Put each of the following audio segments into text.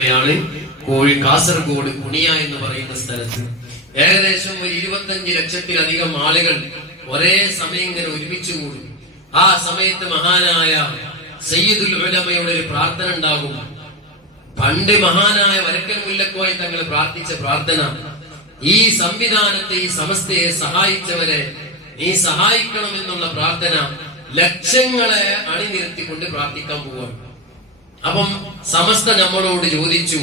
ാണ് കോഴി കാസർഗോഡ് കുണിയ എന്ന് പറയുന്ന സ്ഥലത്ത്. ഏകദേശം ഒരു ഇരുപത്തഞ്ച് ലക്ഷത്തിലധികം ആളുകൾ ഒരേ സമയം ഇങ്ങനെ ഒരുമിച്ച് കൂടും. ആ സമയത്ത് മഹാനായ സയ്യിദുൽ ഉലമയുടെ ഒരു പ്രാർത്ഥന ഉണ്ടാകും. പണ്ട് മഹാനായ വരക്കൻ മുല്ലക്കോയ തങ്ങൾ പ്രാർത്ഥിച്ച പ്രാർത്ഥന ഈ സംവിധാനത്തെ ഈ സമസ്തയെ സഹായിച്ചവരെ നീ സഹായിക്കണം എന്നുള്ള പ്രാർത്ഥന ലക്ഷങ്ങളെ അണിനിരത്തിക്കൊണ്ട് പ്രാർത്ഥിക്കാൻ പോവാണ്. അപ്പം സമസ്ത നമ്മളോട് ചോദിച്ചു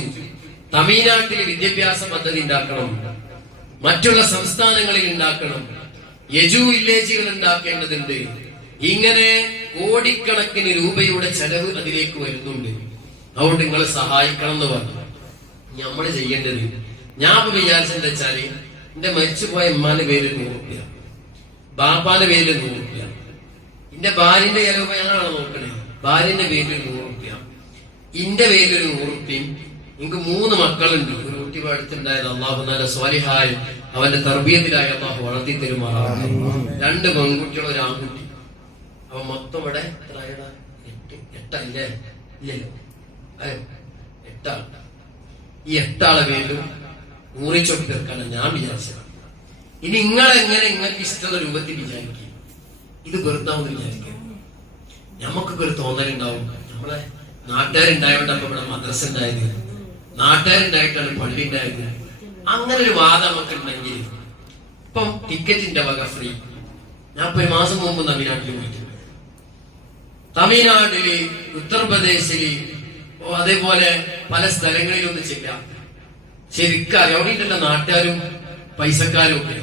തമിഴ്നാട്ടിൽ വിദ്യാഭ്യാസ പദ്ധതി ഉണ്ടാക്കണം മറ്റുള്ള സംസ്ഥാനങ്ങളിൽ ഉണ്ടാക്കണം യജു വില്ലേജുകൾ ഉണ്ടാക്കേണ്ടതുണ്ട്. ഇങ്ങനെ കോടിക്കണക്കിന് രൂപയുടെ ചെലവ് അതിലേക്ക് വരുന്നുണ്ട്. അതുകൊണ്ട് നിങ്ങളെ സഹായിക്കണം എന്ന് പറഞ്ഞു. നമ്മൾ ചെയ്യേണ്ടത് ഞാൻ ഇപ്പൊ വിചാരിച്ചെന്താ വെച്ചാൽ എന്റെ മരിച്ചുപോയ ഉമ്മാന്റെ പേര് നൂറുപ്യ റുപ്യ ബാപ്പാന്റെ പേര് നൂറുപ്യ. എന്റെ ഭാര്യന്റെ ചെലവ് ഞാനാണ് നോക്കണേ? ഭാര്യന്റെ പേരിൽ നൂറ് റുപ്യ ഇന്റെ പേരിലൊരു ഒരു നൂറ് റുപ്യയും എനിക്ക് മൂന്ന് മക്കളുണ്ട്. ഒരു കുട്ടി അടുത്തുണ്ടായത് അള്ളാഹു നല്ല സ്വാലിഹായി അവന്റെ തർബീയത്തിലായി അള്ളാഹു വളർത്തി തരുമാറാണ്. രണ്ട് പെൺകുട്ടികൾ ഒരു ആൺകുട്ടി. അവ മൊത്തം ഇവിടെ എത്രയാടാ എട്ട് എട്ടല്ലേ? ഇല്ലല്ലോ. എട്ടാൾ. ഈ എട്ടാളെ വീണ്ടും ഊറിച്ചൊട്ടി തീർക്കാനാണ് ഞാൻ വിചാരിച്ചത്. ഇനി നിങ്ങളെങ്ങനെ നിങ്ങൾക്ക് ഇഷ്ടമുള്ള രൂപത്തിൽ വിചാരിക്കും ഇത് വെറുതാവെന്ന് വിചാരിക്കുക. നമുക്കൊക്കെ ഒരു തോന്നലുണ്ടാവും. നമ്മളെ നാട്ടുകാരുണ്ടായോണ്ട് അപ്പൊ ഇവിടെ മദ്രസ ഉണ്ടായത് നാട്ടുകാരുണ്ടായിട്ടാണ് പള്ളി ഉണ്ടായത്. അങ്ങനെ ഒരു വാദം നമുക്ക് ഉണ്ടെങ്കിൽ ഇപ്പം ടിക്കറ്റിന്റെ വക ഫ്രീ ഞാൻ ഇപ്പൊ മാസം മുമ്പ് തമിഴ്നാട്ടിൽ പോയിട്ടുണ്ട് തമിഴ്നാട്ടിൽ ഉത്തർപ്രദേശിൽ അതേപോലെ പല സ്ഥലങ്ങളിലും ഒന്നും ചെല്ല ശരിക്കും അറിയാവുന്ന നാട്ടുകാരും പൈസക്കാരും ഒക്കെ.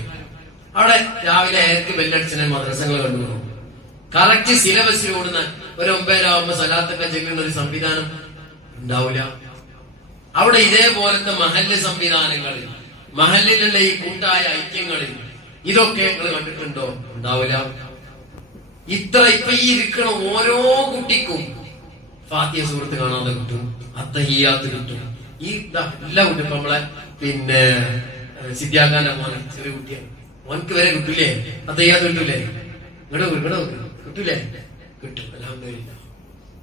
അവിടെ രാവിലെ ഏർക്ക് ബെല്ലടിച്ചനെ മദ്രസകൾ കണ്ടുപോകും കറക്റ്റ് സിലബസിൽ ഓടുന്ന ഒരു ഒമ്പതരാകുമ്പോ സലാത്തൊക്കെ ചെല്ലുന്ന ഒരു സംവിധാനം ഉണ്ടാവില്ല അവിടെ ഇതേപോലത്തെ മഹല്ല് സംവിധാനങ്ങളിൽ മഹല്ലിലുള്ള ഈ കൂട്ടായ ഐക്യങ്ങളിൽ ഇതൊക്കെ നിങ്ങൾ കണ്ടിട്ടുണ്ടോ? ഉണ്ടാവില്ല ഇത്ര ഇപ്പൊ ഈ ഇരിക്കണ ഓരോ കുട്ടിക്കും ഫാത്തിയ സുഹൃത്ത് കാണാതെ കിട്ടും അത്തഹിയാത്ത് കിട്ടും. ഈ എല്ലാ കുട്ടിയും ഇപ്പൊ നമ്മളെ പിന്നെ സിദ്ധ്യാഖാന്റെ മോനെ ചെറിയ കുട്ടിയാണ്. മോനക്ക് വരെ കിട്ടില്ലേ അത്തഹിയാത്ത് കിട്ടില്ലേ ഇവിടെ ഇവിടെ കിട്ടൂലേ? കിട്ടും. അലഹമില്ല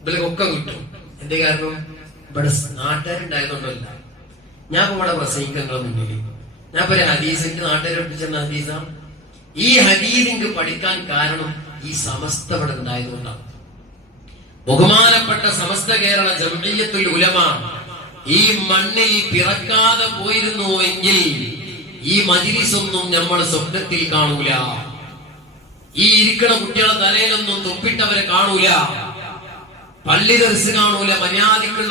ഇവരൊക്കെ കിട്ടും. എന്റെ കാരണം? ഇവിടെ നാട്ടുകാരുണ്ടായതുകൊണ്ടല്ല. ഞാൻ ഇവിടെ പ്രസംഗിക്കുന്ന മുന്നിൽ ഞാൻ ഒരു ഹദീസിന്റെ നാട്ടുകാരെ ഒട്ടിച്ചെന്ന ഹദീസാണ് ഈ ഹദീസിന്റെ പഠിക്കാൻ കാരണം ഈ സമസ്ത ഇവിടെ ഉണ്ടായതുകൊണ്ടാണ്. ബഹുമാനപ്പെട്ട സമസ്ത കേരള ജംഇയ്യത്തുൽ ഉലമ ഈ മണ്ണിൽ പിറക്കാതെ പോയിരുന്നു എങ്കിൽ ഈ മജിലിസൊന്നും നമ്മൾ സ്വപ്നത്തിൽ കാണൂല. ഈ ഇരിക്കണ കുട്ടികളെ തലയിലൊന്നും തൊപ്പിട്ടവരെ കാണൂല. പള്ളി തെറിച്ച് കാണൂല മര്യാദക്കുള്ള